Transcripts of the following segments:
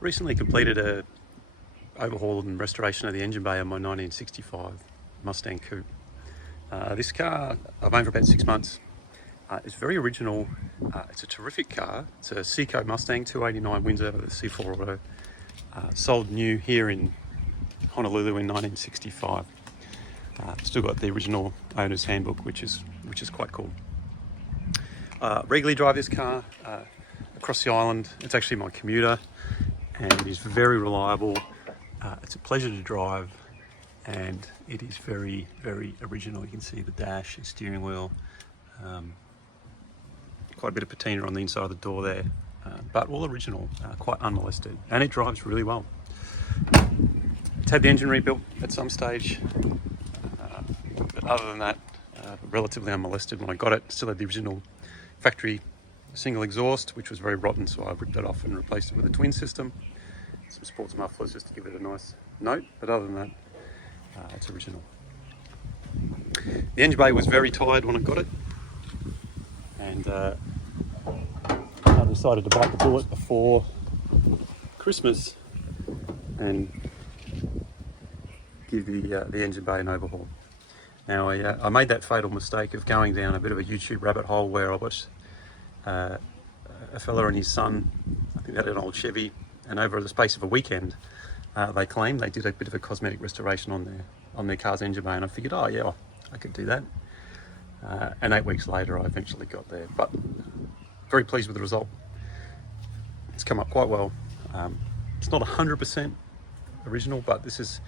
Recently completed a overhaul and restoration of the engine bay on my 1965 Mustang Coupe. This car I've owned for about 6 months. It's very original. It's a terrific car. It's a Seco Mustang 289 Windsor with a C4 auto. Sold new here in Honolulu in 1965. Still got the original owner's handbook, which is quite cool. Regularly drive this car across the island. It's actually my commuter, and it is very reliable. It's a pleasure to drive, and it is very, very original. You can see the dash and steering wheel. Quite a bit of patina on the inside of the door there, but all original, quite unmolested, and it drives really well. It's had the engine rebuilt at some stage, but other than that, relatively unmolested when I got it. Still had the original factory single exhaust, which was very rotten, so I ripped that off and replaced it with a twin system. Some sports mufflers just to give it a nice note, but other than that, it's original. The engine bay was very tired when I got it, and I decided to bite the bullet before Christmas and give the engine bay an overhaul. Now I made that fatal mistake of going down a bit of a YouTube rabbit hole where I watched a fella and his son, I think they had an old Chevy, and over the space of a weekend they claimed they did a bit of a cosmetic restoration on their car's engine bay, and I figured, oh yeah, well, I could do that. And 8 weeks later I eventually got there, but very pleased with the result. It's come up quite well. It's not 100% original, but this is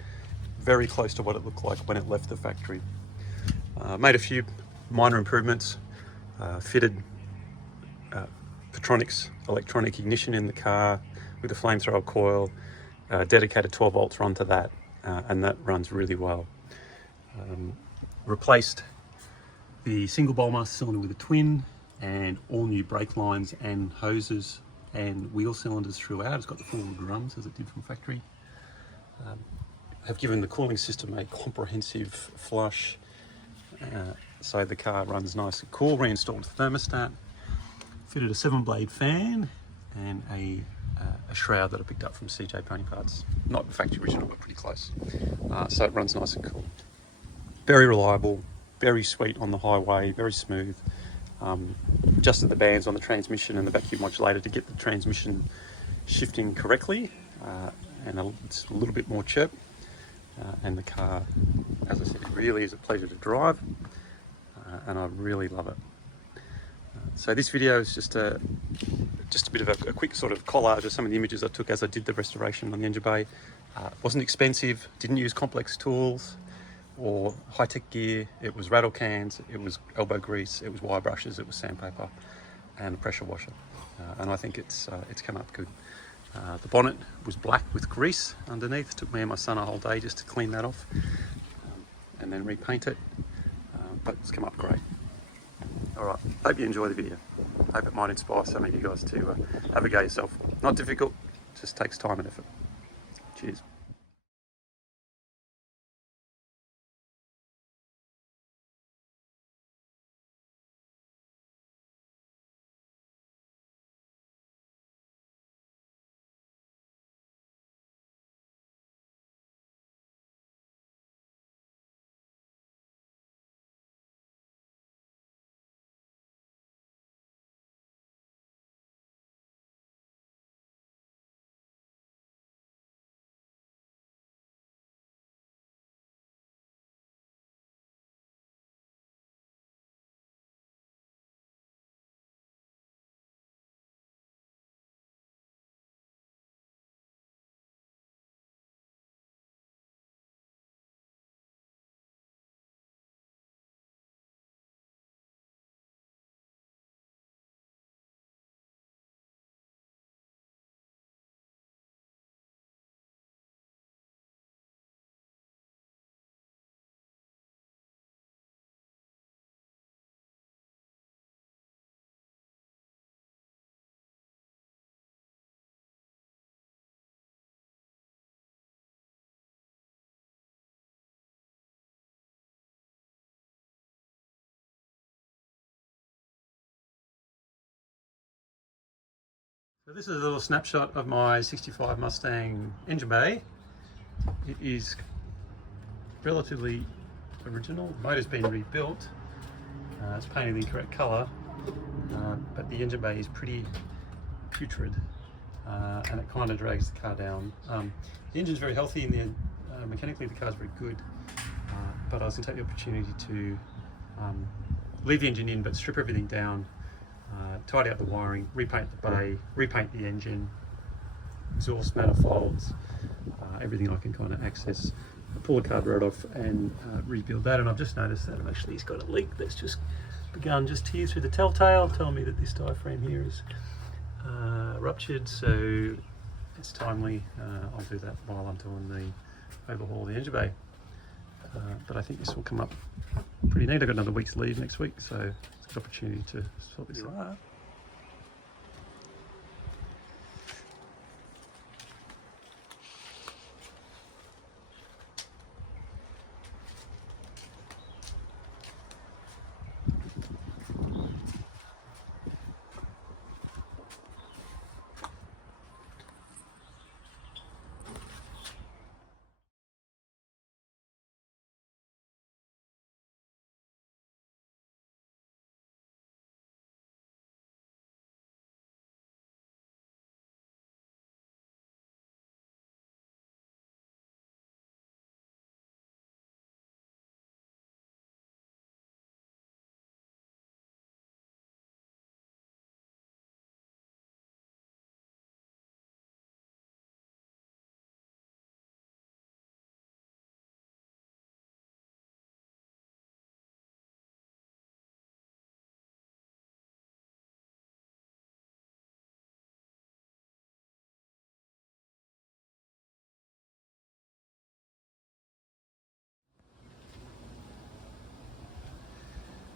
very close to what it looked like when it left the factory. Made a few minor improvements, fitted Petronics electronic ignition in the car with a flamethrower coil, dedicated 12 volts run to that, and that runs really well. Replaced the single bowl master cylinder with a twin, and all new brake lines and hoses and wheel cylinders throughout. It's got the forward drums as it did from factory. Have given the cooling system a comprehensive flush, so the car runs nice and cool. Reinstalled the thermostat, fitted a 7-blade fan and a shroud that I picked up from CJ Pony Parts. Not the factory original, but pretty close. So it runs nice and cool. Very reliable, very sweet on the highway, very smooth. Adjusted the bands on the transmission and the vacuum modulator to get the transmission shifting correctly, and it's a little bit more chirp. And the car, as I said, it really is a pleasure to drive, and I really love it. So this video is just a bit of a quick sort of collage of some of the images I took as I did the restoration on the engine bay. Wasn't expensive, didn't use complex tools or high-tech gear. It was rattle cans, it was elbow grease, it was wire brushes, it was sandpaper and a pressure washer, and I think it's come up good. The bonnet was black with grease underneath. It took me and my son a whole day just to clean that off, and then repaint it, but it's come up great. Alright, hope you enjoy the video. Hope it might inspire some of you guys to have a go yourself. Not difficult, just takes time and effort. Cheers. So this is a little snapshot of my 65 Mustang engine bay. It is relatively original. The motor's been rebuilt. It's painted the correct colour, but the engine bay is pretty putrid, and it kind of drags the car down. The engine's very healthy, and mechanically the car's very good, but I was going to take the opportunity to leave the engine in but strip everything down, tidy up the wiring, repaint the bay, repaint the engine, exhaust manifolds, everything I can kind of access, pull the carburetor off and rebuild that. And I've just noticed that it's got a leak that's just begun just here through the telltale, telling me that this diaphragm here is ruptured, so it's timely. I'll do that while I'm doing the overhaul of the engine bay. But I think this will come up pretty neat. I've got another week's leave next week, so it's a good opportunity to sort this out.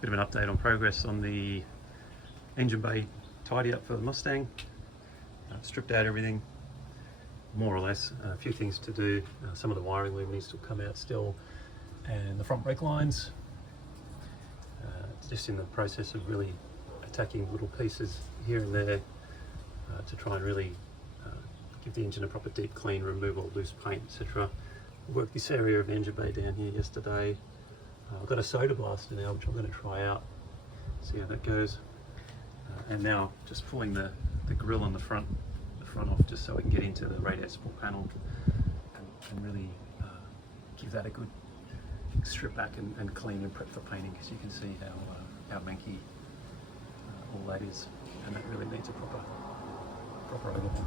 Bit of an update on progress on the engine bay tidy up for the Mustang. Stripped out everything, more or less. A few things to do. Some of the wiring loom needs to come out still, and the front brake lines. It's just in the process of really attacking little pieces here and there to try and really give the engine a proper deep clean, remove all loose paint, etc. Worked this area of the engine bay down here yesterday. I've got a soda blaster now, which I'm going to try out, see how that goes. And now just pulling the grill on the front off, just so we can get into the radiator support panel and really give that a good strip back and clean and prep for painting, because you can see how manky all that is, and that really needs a proper overhaul.